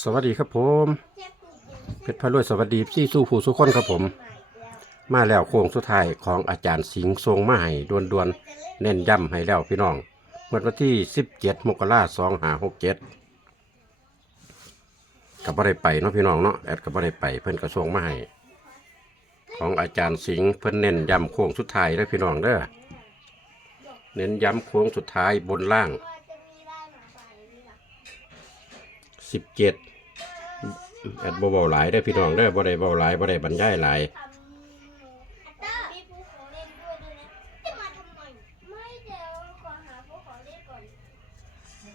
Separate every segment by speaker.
Speaker 1: สวัสดีครับผม
Speaker 2: เจ็บตูดเดี๋ยว
Speaker 1: เพชรพารวยสวัสดีพี่สู้ผู้สู้คนครับผม มาแล้วโค้งสุดท้ายของอาจารย์สิงห์ทรงมาให้ดวนดวนๆเน้นย้ำให้แล้วพี่น้องเมื่อวันที่ 17 มกราคม2567กับบ่ได้ไปเนาะพี่น้องเนาะแอดกับบ่ได้ไปเพิ่นกระทรวงมาให้ของอาจารย์สิงห์เพิ่นเน้นย้ำโค้งสุดท้ายเด้อพี่น้องเด้อเน้นย้ำโค้งสุดท้ายบนล่าง สิบเจ็ดแอดบ่เบาหลายได้พี่น้องเด้บ่ได้เบาหลายบ่ได้บรรยายหลาย
Speaker 2: ทำอัตเตอร์มีภูของเล่นด้วยด้วยนะจะมาทำไหาภูของเล่นก่อนนี่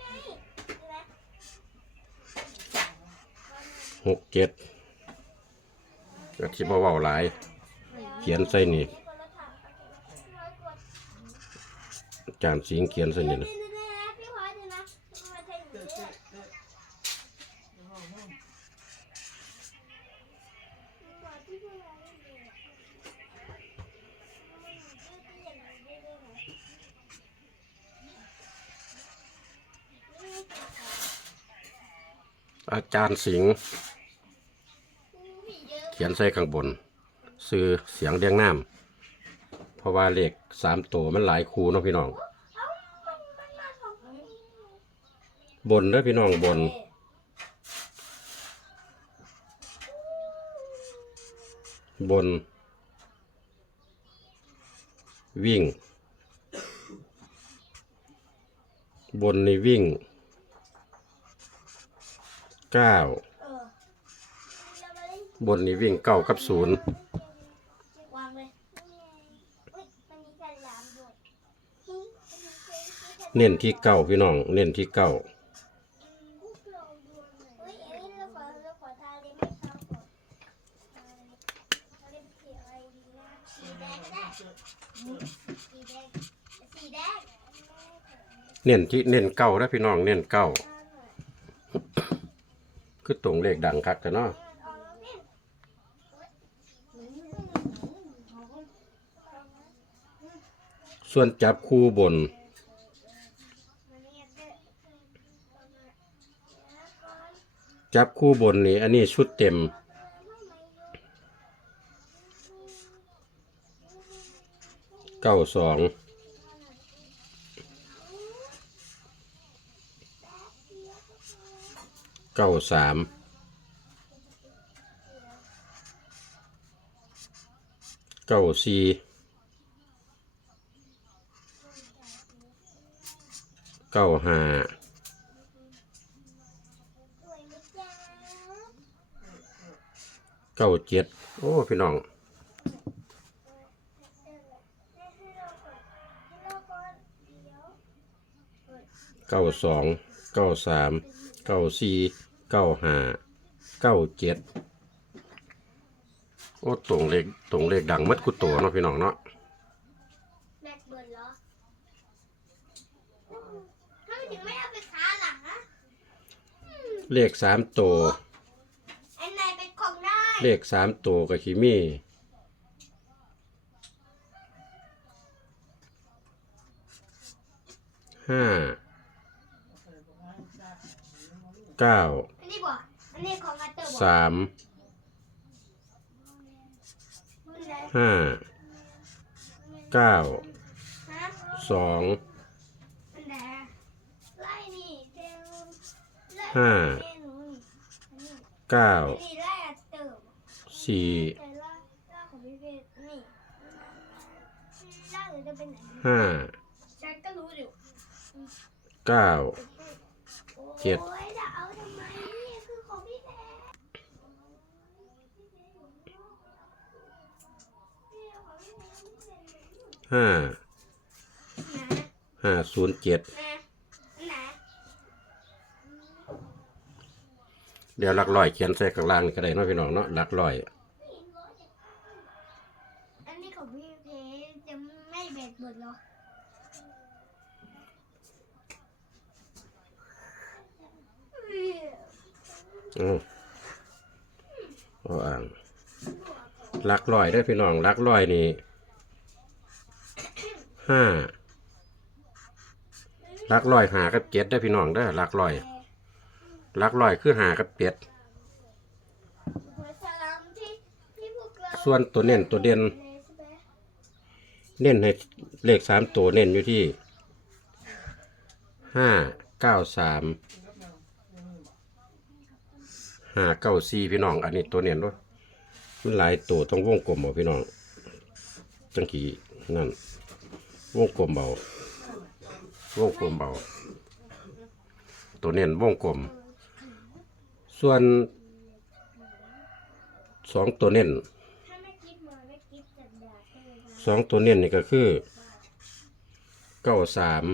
Speaker 2: ไงเห็นไหม
Speaker 1: หกเจ็ดก็ที่บ่เบาหลาย เขียนใส่นี่
Speaker 2: มีคนละถังร้อยกว่า
Speaker 1: อา จารย์สิงเขียนใส่นี่นะ
Speaker 2: เดี๋ยวๆๆพี่พอดูนะพี่พอใช้หนูด้วยหมาที่พวกเราเล่นอยู่อางนะ
Speaker 1: อาจารย์สิงห์
Speaker 2: ผีเยอะ
Speaker 1: เขียนใส่ข้างบน ซื้อเสียงเรียงน้ำเพราะว่าเลขสามตัวมันหลายคูเนาะพี่น้อง
Speaker 2: เอ้ามันมันมาของผี
Speaker 1: บนเด้อพี่น้องบน บน วิ่ง บนนี่วิ่งเก้า
Speaker 2: เออเรามาเล่น
Speaker 1: บนนี่วิ่งเก้ากับศูนย์
Speaker 2: วางเลยอุ้ยมันมีการลามด้วยฮิมันมีเคยที่
Speaker 1: เน้นที่เก้าพี่น้อง เน้นที่เก้า
Speaker 2: อุ้ยอันนี้เราขอเราขอทาเล็บให้เขาก่อนทาเล็บทาเล็บสีอะไรดีนะสีแดงก็ได้สีแดงสีแดง
Speaker 1: เน้นที่เน้นเก้าแล้วพี่น้องเน้นเก้าคือตรงเลขดังคักกันเนาะส่วนจับคู่บน จับคู่บนนี่อันนี้ชุดเต็ม เก้าสองเก้าสามเก้าสี่เก้าห้าเก้าเจ็ดโอ้ พี่น้อง เก้าสองเก้าสามเก้าสี่เก้าห้าเก้าเจ็ดโอ้ตรงเลขตรงเลขดังหมัดกุตัวเนาะพี่น้องเนาะ
Speaker 2: แบกเบิร์นเหรอทำไมถึงไม่เอาไปขาหลังอะ
Speaker 1: เลขสามตัว
Speaker 2: อันไหนเป็นของได้
Speaker 1: เลขสามตัวกับขีมี่ห้า เก้า
Speaker 2: อันนี้บ่อันนี้ของอัตเตอร์บ่
Speaker 1: สาม
Speaker 2: อันไหน
Speaker 1: ห้าเก้า
Speaker 2: ฮะ
Speaker 1: สอง
Speaker 2: อันไหนไล่นี่เจ้าไล่
Speaker 1: ห้า
Speaker 2: เจ้หนูนี่อันนี้
Speaker 1: เก้า
Speaker 2: อันนี้ไล่อัตเตอร์บ่
Speaker 1: สี่
Speaker 2: แต่ล่าล่าของพี่เพชรนี่ล่าหรือจะเป็นไหน
Speaker 1: ห้า
Speaker 2: ฉันก็รู้อยู่
Speaker 1: เก้า เจ็ด
Speaker 2: โอ้ยจะเอาทำไมนี่คือของพี่เพชร
Speaker 1: ห้า
Speaker 2: นะ
Speaker 1: ห้าศูนย์เจ็ด
Speaker 2: นะนะ
Speaker 1: เดี๋ยวหลักร้อยเขียนใส่ข้างล่างนี่ก็ได้เนาะพี่น้องเนาะหลักร้อย
Speaker 2: อันนี้ของพี่เพชรจะไม่แบกหมดเหรอ
Speaker 1: อือเอาอ่างหลักร้อยได้อพี่น้องหลักร้อยนี่ ห้าลักร้อยหากับเจ็ดได้พี่น้องเด้หลักร้อยหลักร้อยคือหากับเจ็ดส่วนตัวเน้นตัวเด่น
Speaker 2: ในใช่ไหม
Speaker 1: เน้นให้เลขสามตัวเน้นอยู่ที่ห้าเก้าสามห้าเก้าสี่พี่น้อง อันนี้ตัวเน้นด้วยมันหลายตัวต้องวงกลมเอพี่น้องจังกี่นั่น วงกลมเบาวงกลมเบา ตัวเน้นวงกลม ส่วนสองตัวเน้นสองตัวเน้นนี่ก็คือเก้าสาม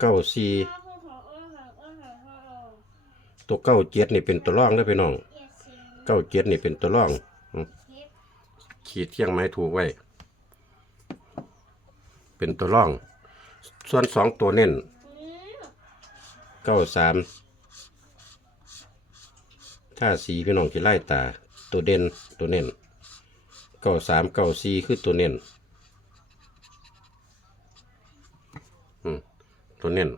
Speaker 1: เก้าสี่ตัวเก้าเจ็ดนี่เป็นตัวร่องได้อพี่น้อง
Speaker 2: เก้า
Speaker 1: เจ็ดนี่เป็นตัวร่อง ขีดเที่ยงไม้ถูกไว้ เป็นตัวร่อง ส่วนสองตัวเน้นเก้าสามถ้าสีพี่น้องที่ไล่ตา ตัวเด่นตัวเน้นเก้าสามเก้าสี่คือตัวเน้นอืมตัวเน้น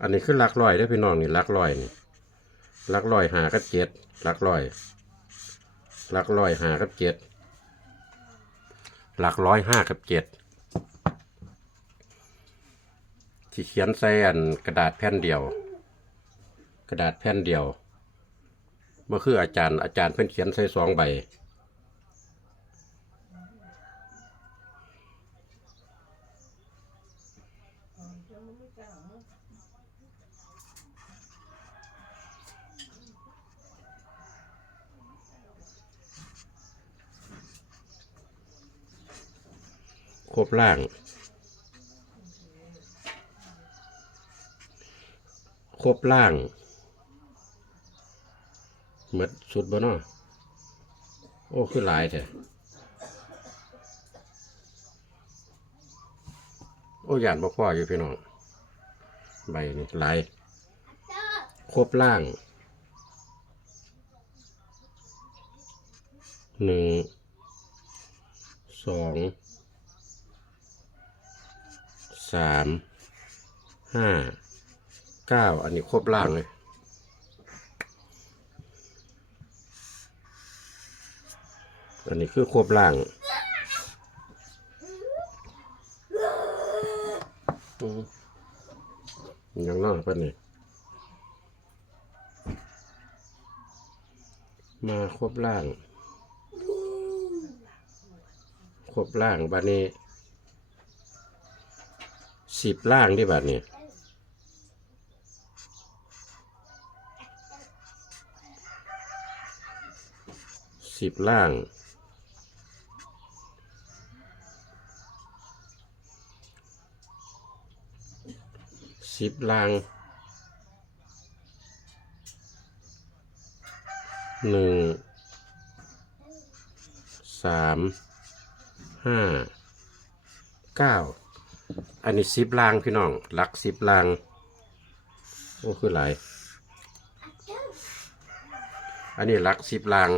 Speaker 1: อันนี้คือลักร้อยได้พี่น้องนี่ลักร้อยนี่ลักร้อยหากับเจ็ด หลักร้อย หลักร้อยหากับเจ็ดหลักร้อยห้ากับเจ็ดที่เขียนใส่อันกระดาษแผ่นเดียว กระดาษแผ่นเดียวเมื่อคืออาจารย์อาจารย์เพิ่นเขียนใส่สองใบ ครบล่างครบล่างหมดสุดบ่เนาะโอ้ คือหลายแท้โอ้ยานบ่พ่ออยู่พี่น้อง ใบนี่หลายครบล่าง หนึ่ง สอง สามห้าเก้าอันนี้ครบล่างเลยอันนี้คือครบล่างอืมยังนอนปะเนี่ยมาครบล่าง ครบล่างบัดนี้ สิบล่างที่บัดนี้สิบล่างสิบล่างหนึ่งสามห้าเก้า อันนี้สิบลางพี่น้องหลักสิบลางโอ้คือหลายอันนี้หลักสิบลาง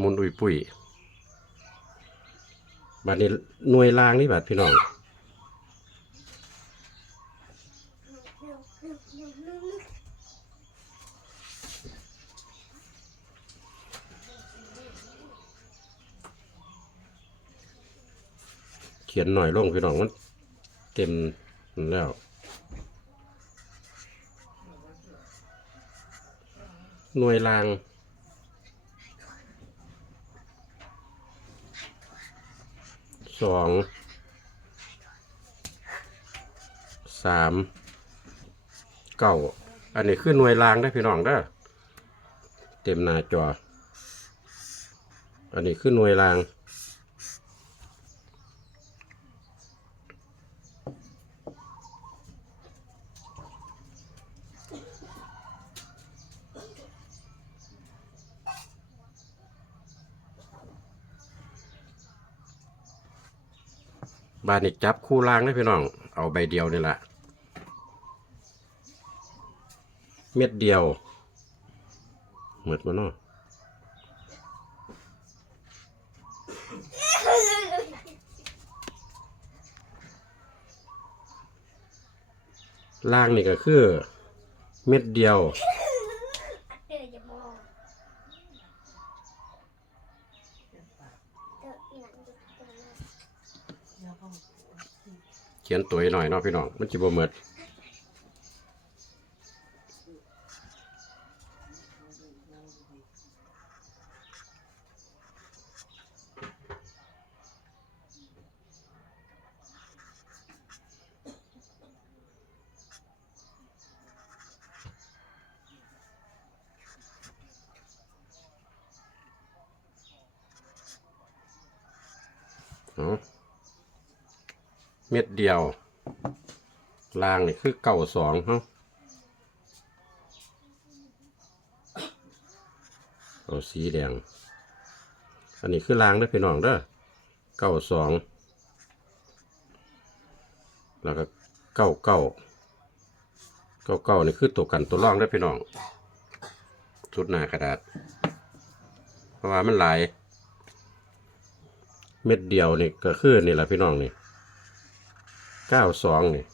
Speaker 1: มุนอุยปุยบัดนี้หน่วยลางนี่บัดพี่น้อง
Speaker 2: เร็วเร็วเร็วเร็วเร็ว
Speaker 1: เขียน หน่อยลงพี่น้องมันเต็มแล้วหน่วยรางสองสามเก้าอันนี้คือหน่วยรางได้พี่น้องเด้เต็มหน้าจอ อันนี้คือหน่วยราง บานอีกจับคู่ล่างนะพี่น้อง เอาใบเดียวนี่แหละเม็ดเดียวเหมือนมันเนาะล่างนี่ก็คือ เม็ดเดียว ขียนตัวหน่อยเนาะพี่น้องมันจิบ่เหมือดเอา เม็ดเดียวลางนี่คือเก้าสองเนาะเอาสีแดง อันนี้คือลางเด้อพี่น้องเด้อเก้าสองแล้วก็เก้าเก้าเก้าเก้านี่คือตัวกันตัวร่องเด้อพี่น้องชุดหน้ากระดาษ เพราะว่ามันหลาย เม็ดเดียวนี่ก็คือนี่แหละพี่น้องนี่ เก้าสองนี่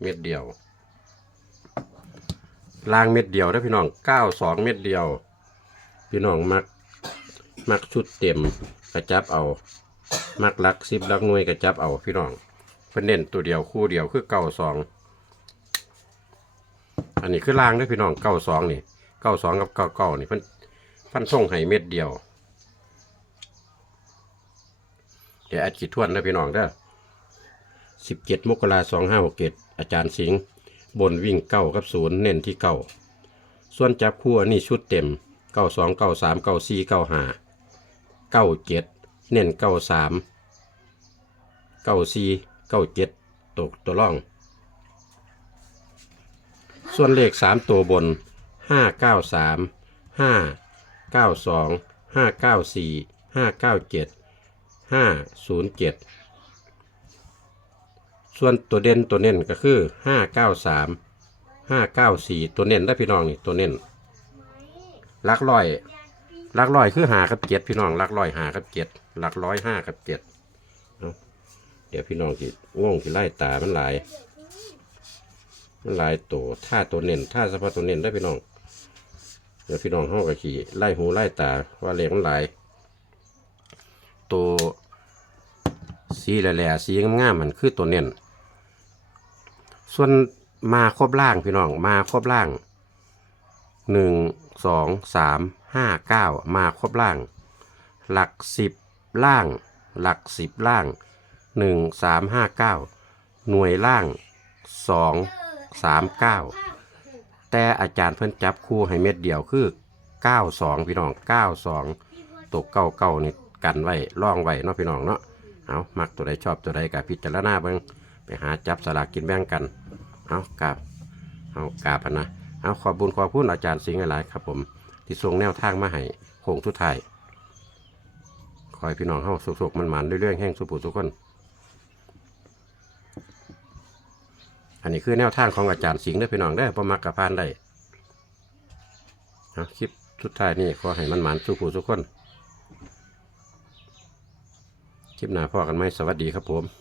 Speaker 1: เม็ดเดียวล่างเม็ดเดียวนะพี่น้องเก้าสองเม็ดเดียว พี่น้องมักมักชุดเต็มกระจับเอา มักลักซิบลักหน่วยกระจับเอาพี่น้องเพิ่นเน้นตัวเดียวคู่เดียวคือเก้าสองอันนี้คือล่างเด้วยพี่น้องเก้าสองนี่เก้าสองกับเก้าเก้านี่เพิ่นฟันส่งให้เม็ดเดียว เดี๋ยวอัดขีดทวนนะพี่น้องเด้อ สิบเจ็ดมกราสองห้าหกเจ็ดอาจารย์สิงห์บนวิ่งเก้ากับศูนย์เน้นที่เก้าส่วนจับคู่นนี้ชุดเต็มเก้าสองเก้าสามเก้าสี่เก้าห้าเก้าเจ็ดเน้นเก้าสามเก้าสี่เก้าเจ็ดตกตัวร่อง ส่วนเลขสามตัวบนห้าเก้า ส่วนตัวเด่นตัวเน้นก็คือห้าเก้าสามห้าเก้าสี่ตัวเน้นได้พี่น้องนี่ตัวเน้นหลักร้อยหลักร้อยคือหากับเจ็ดพี่น้องหลักร้อยหากับเจ็ดหลักร้อยห้ากับเจ็ดเอาเดี๋ยวพี่น้องสิง่วงสิไล่ตามันหลายมันหลายตัวท่าตัวเน้นท่าเฉพาะตัวเน้นได้พี่น้องเดี๋ยวพี่น้องห้องกะขี่ไล่หูไล่ตาว่าเลขมันหลายตัวสีแหล่ๆสีงามๆมันคือตัวเน้น ส่วนมาครบล่างพี่น้องมาครบล่างหนึ่งสองสามห้าเก้ามาครบล่าง หลักสิบล่าง หลักสิบล่างหนึ่งสามห้าเก้าหน่วยล่างสองสามเก้าแต่อาจารย์เพิ่นจับคู่ให้เม็ดเดียวคือเก้าสองพี่น้องเก้าสองตกเก้าเก้านี่กันไว้ล่องไว้เนาะพี่น้องเนาะเอามักตัวใดชอบตัวใดกับพิจารณาเบิ่งไปหาจับสลากกินแบ่งกัน เอากราบเอากราบนะเอาขอบบุญขอบคุณอาจารย์สิงห์หลายครับผม ที่ส่งแนวทางมาให้โค้งทุดท้ายขอให้พี่น้องเฮาสุกๆมันๆเรื่อยๆแห้งสุปุสุกคน อันนี้คือแนวทางของอาจารย์สิงห์เด้พี่น้องเด้อบ่มักกับพานได้คลิปสุดท้ายนี่ขอให้มันหมันสุปุสุกคนคลิปหน้าพ่อกันไหมสวัสดีครับผม